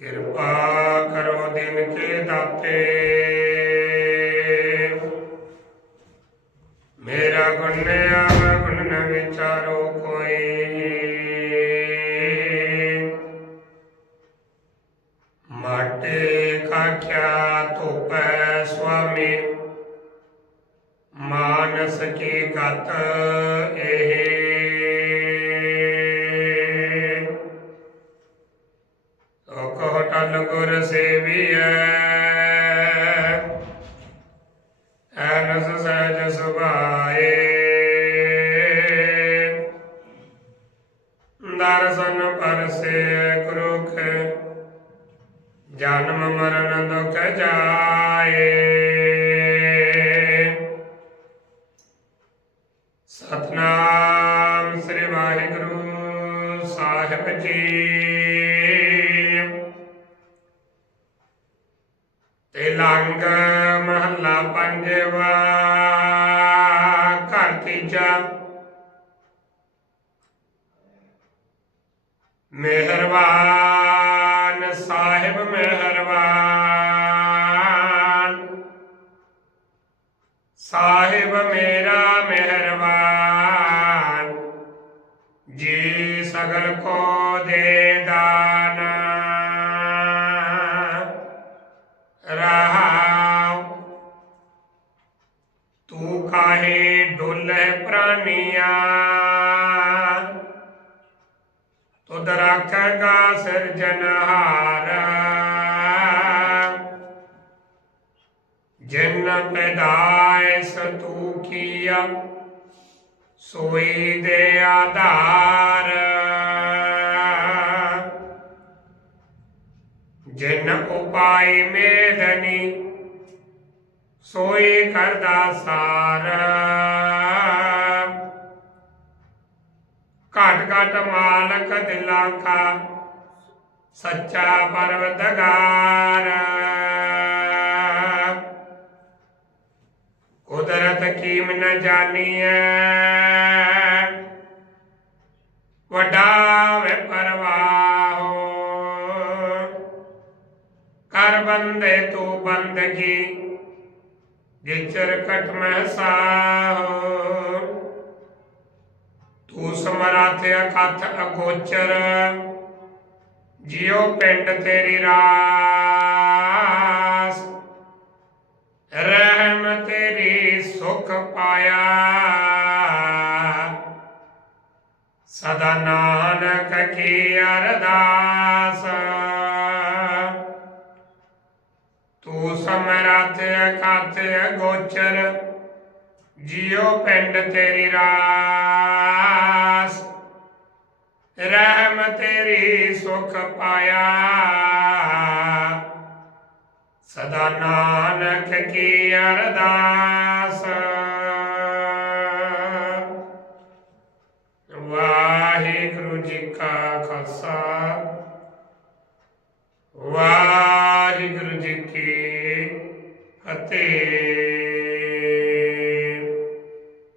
कृपा करो दिन के दाते। मेरा गुण गुण न विचारो कोई। माटे का क्या तो स्वामी। मानस की गत एही ਜਨਮ ਮਰਨ ਦੁਖ ਜਾਏ। ਸਤਨਾਮ ਸ੍ਰੀ ਵਾਹਿਗੁਰੂ ਸਾਹਿਬ ਜੀ। ਤੇ ਲੰਗ ਮਹੱਲਾ ਪੰਜਵਾ, ਘਰ ਤੀਜਾ। ਮਿਹਰਬਾਨ साहिब मेरा मेहरबान, जी सगल को दे दाना। रहा तू काहे डुल प्राणिया? तो दराखेगा सिरजनहारा ਜਿਨ ਪੈਦਾਇਸ ਤੂ ਸੋਈ ਦੇ ਆਧਾਰ। ਜਿਨ ਉਪਾਈ ਮੇਦਨੀ, ਸੋਈ ਕਰਦਾ ਸਾਰ। ਘਟ ਘਟ ਮਾਲਕ ਦਿਲਾਂ ਕਾ, ਸੱਚਾ ਪਰਵਤਗਾਰ। प्रेम न जानिए। वडा वे कर बंदे तू बंदगी जिचर कट महसाहो। तू समराथ अकथ अगोचर, जियो पिंड तेरी राह। ਸੁਖ ਪਾਇਆ। ਸਦਾ ਨਾਨਕ ਕੀ ਅਰਦਾਸ। ਤੂੰ ਸਮਰੱਥ ਅਕਥ ਗੋਚਰ ਜਿਉ ਪਿੰਡ ਤੇਰੀ ਰਾਸ। ਰਹਿਮ ਤੇਰੀ ਸੁਖ ਪਾਇਆ। सदा नानक की अरदास। वाहिगुरु जी का खालसा। वाहिगुरु जी की फतेह।